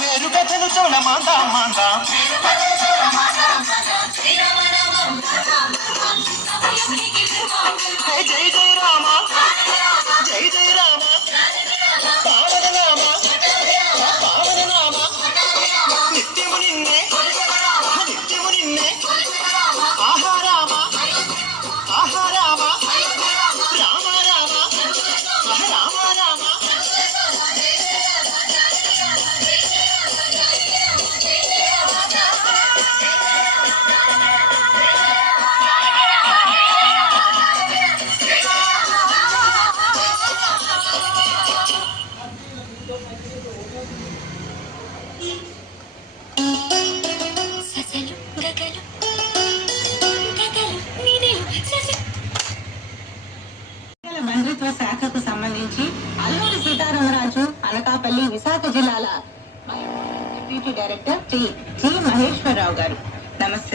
మేరు కథలు చోళ మాందాం మాందాం జై జై రామ జై జై రామ పావన నామ పావన నామ నిత్యము నిన్నే ఆహా రామ ఆహా రామ రామ రామ రామ రామ మంత్రిత్వ శాఖకు సంబంధించి అల్లూరి సీతారామరాజు అనకాపల్లి విశాఖ జిల్లాల డిప్యూటీ డైరెక్టర్ టి మహేశ్వరరావు గారు. నమస్తే.